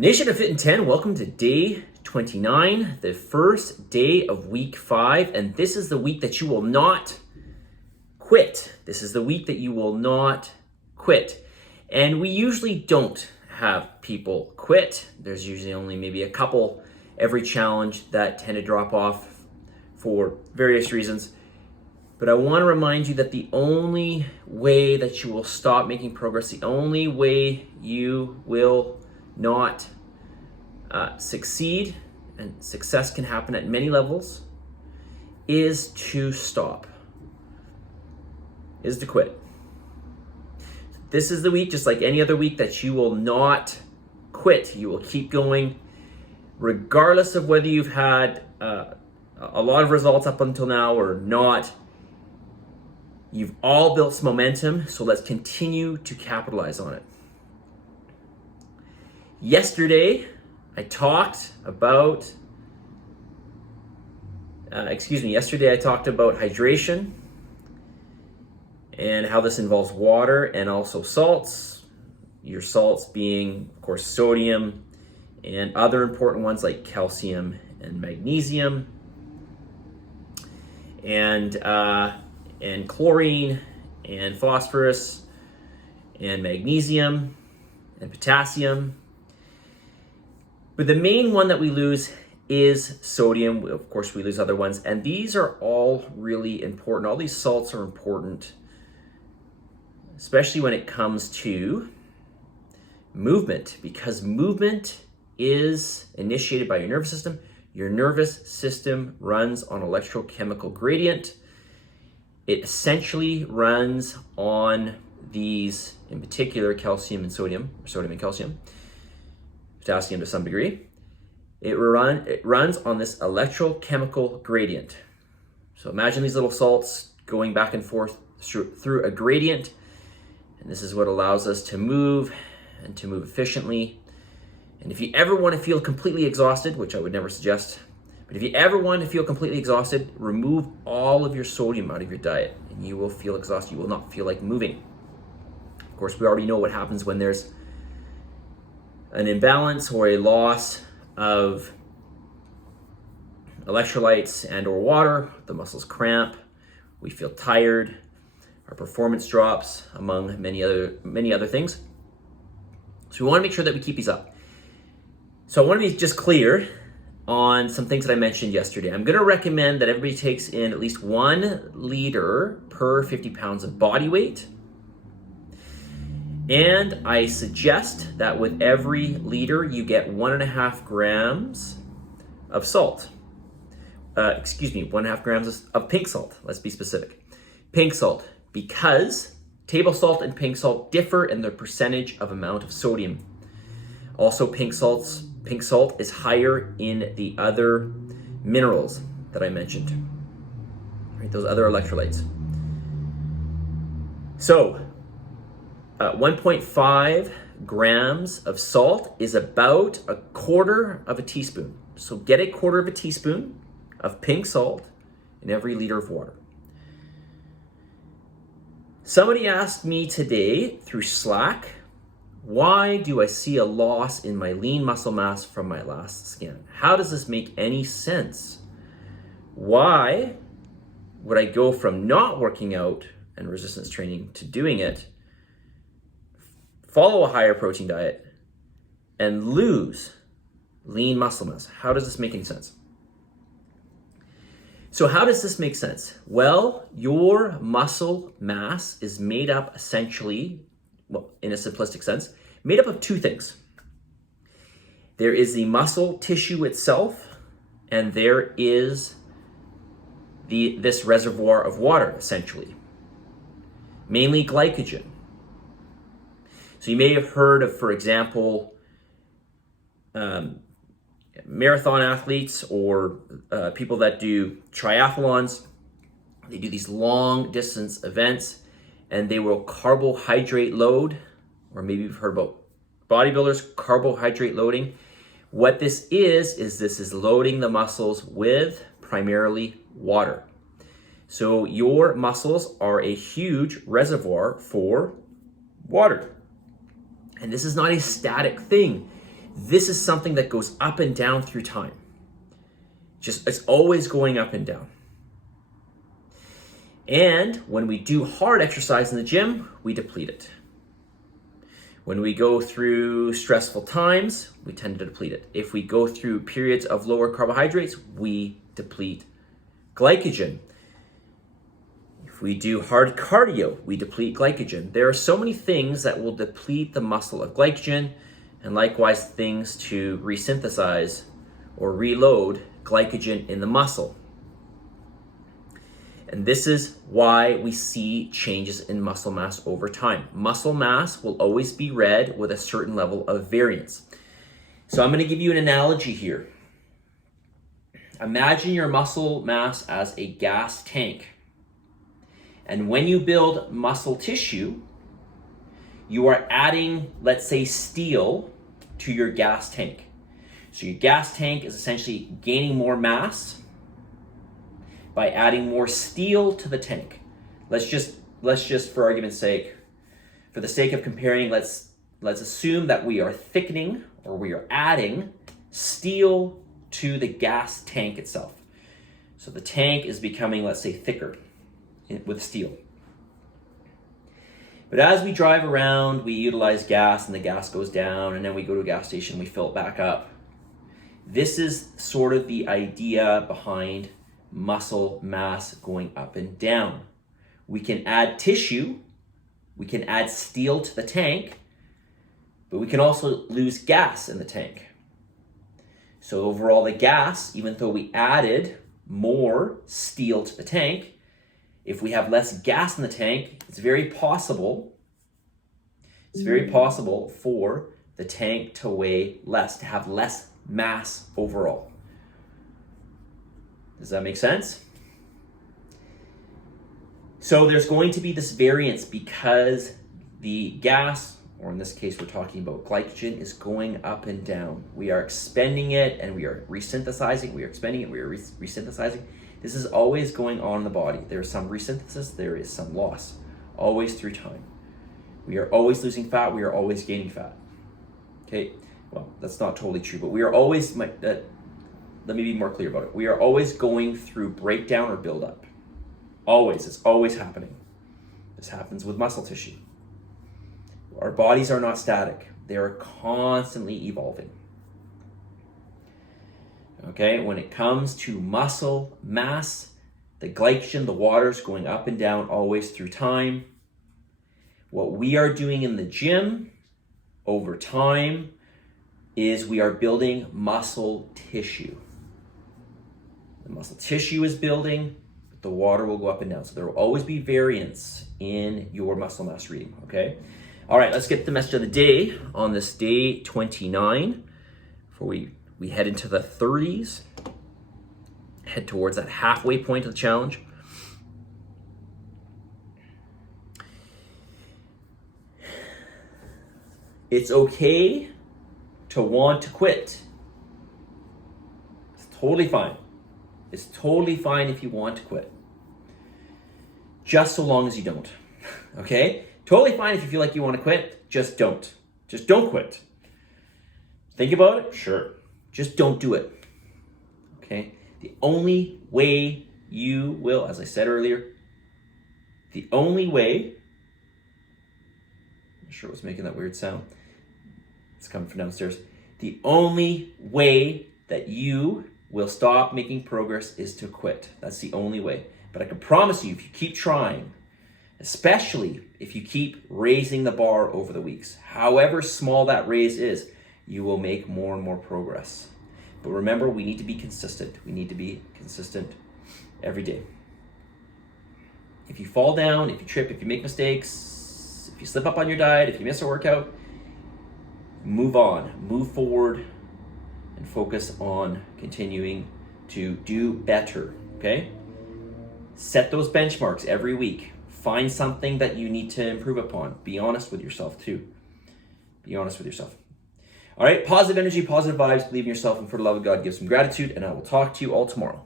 Nation of Fitin10, welcome to day 29, the first day of week 5, and this is the week that you will not quit. This is the week that you will not quit. And we usually don't have people quit. There's usually only maybe a couple every challenge that tend to drop off for various reasons. But I want to remind you that the only way that you will stop making progress, the only way you will not succeed, and success can happen at many levels, is to stop, is to quit. This is the week, just like any other week, that you will not quit. You will keep going regardless of whether you've had a lot of results up until now or not. You've all built some momentum, so let's continue to capitalize on it. Yesterday, I talked about hydration and how this involves water and also salts. Your salts being, of course, sodium and other important ones like calcium and magnesium and chlorine and phosphorus and magnesium and potassium. But the main one that we lose is sodium. Of course, we lose other ones. And these are all really important. All these salts are important, especially when it comes to movement, because movement is initiated by your nervous system. Your nervous system runs on electrochemical gradient. It essentially runs on these, in particular, calcium and sodium, or sodium and calcium, potassium to some degree. It runs on this electrochemical gradient. So imagine these little salts going back and forth through a gradient, and this is what allows us to move and to move efficiently. And if you ever want to feel completely exhausted, which I would never suggest, but if you ever want to feel completely exhausted, remove all of your sodium out of your diet and you will feel exhausted. You will not feel like moving. Of course, we already know what happens when there's an imbalance or a loss of electrolytes and or water. The muscles cramp, we feel tired, our performance drops, among many other things. So we want to make sure that we keep these up. So I want to be just clear on some things that I mentioned yesterday. I'm going to recommend that everybody takes in at least 1 liter per 50 pounds of body weight. And I suggest that with every liter, you get 1.5 grams of salt. 1.5 grams of pink salt. Let's be specific. Pink salt, because table salt and pink salt differ in their percentage of amount of sodium. Also, pink salt is higher in the other minerals that I mentioned, right? Those other electrolytes. So, 1.5 grams of salt is about 1/4 of a teaspoon. So get 1/4 of a teaspoon of pink salt in every liter of water. Somebody asked me today through Slack, why do I see a loss in my lean muscle mass from my last scan? How does this make any sense? Why would I go from not working out and resistance training to doing it, follow a higher protein diet, and lose lean muscle mass? How does this make any sense? So how does this make sense? Well, your muscle mass is made up essentially, well, in a simplistic sense, made up of 2 things. There is the muscle tissue itself, and there is this reservoir of water, essentially, mainly glycogen. So you may have heard of, for example, marathon athletes or people that do triathlons. They do these long distance events and they will carbohydrate load, or maybe you've heard about bodybuilders carbohydrate loading. What this is loading the muscles with primarily water. So your muscles are a huge reservoir for water. And this is not a static thing. This is something that goes up and down through time. It's always going up and down. And when we do hard exercise in the gym, we deplete it. When we go through stressful times, we tend to deplete it. If we go through periods of lower carbohydrates, we deplete glycogen. If we do hard cardio, we deplete glycogen. There are so many things that will deplete the muscle of glycogen, and likewise things to resynthesize or reload glycogen in the muscle. And this is why we see changes in muscle mass over time. Muscle mass will always be read with a certain level of variance. So I'm going to give you an analogy here. Imagine your muscle mass as a gas tank. And when you build muscle tissue, you are adding, let's say, steel to your gas tank. So your gas tank is essentially gaining more mass by adding more steel to the tank. Let's just for argument's sake, for the sake of comparing, let's assume that we are thickening or we are adding steel to the gas tank itself. So the tank is becoming, let's say, thicker with steel. But as we drive around, we utilize gas and the gas goes down, and then we go to a gas station, we fill it back up. This is sort of the idea behind muscle mass going up and down. We can add tissue, we can add steel to the tank, but we can also lose gas in the tank. So overall the gas, even though we added more steel to the tank, if we have less gas in the tank, it's very possible for the tank to weigh less, to have less mass overall. Does that make sense? So there's going to be this variance because the gas, or in this case we're talking about glycogen, is going up and down. We are expending it and we are resynthesizing. We are expending it, we are resynthesizing. This is always going on in the body. There is some resynthesis, there is some loss, always through time. We are always losing fat, we are always gaining fat. Okay, well, that's not totally true, but we are always, let me be more clear about it. We are always going through breakdown or buildup. Always, it's always happening. This happens with muscle tissue. Our bodies are not static. They are constantly evolving. Okay, when it comes to muscle mass, the glycogen, the water is going up and down always through time. What we are doing in the gym over time is we are building muscle tissue. The muscle tissue is building, but the water will go up and down. So there will always be variance in your muscle mass reading, okay? All right, let's get the message of the day on this day 29 before we head into the 30s, head towards that halfway point of the challenge. It's okay to want to quit. It's totally fine. It's totally fine if you want to quit. Just so long as you don't, okay? Totally fine if you feel like you want to quit, just don't. Just don't quit. Think about it? Sure. Just don't do it, okay? The only way you will, as I said earlier, the only way, I'm not sure what's making that weird sound. It's coming from downstairs. The only way that you will stop making progress is to quit. That's the only way. But I can promise you, if you keep trying, especially if you keep raising the bar over the weeks, however small that raise is, you will make more and more progress. But remember, we need to be consistent. We need to be consistent every day. If you fall down, if you trip, if you make mistakes, if you slip up on your diet, if you miss a workout, move on, move forward, and focus on continuing to do better, okay? Set those benchmarks every week. Find something that you need to improve upon. Be honest with yourself too. Be honest with yourself. All right, positive energy, positive vibes, believe in yourself, and for the love of God, give some gratitude, and I will talk to you all tomorrow.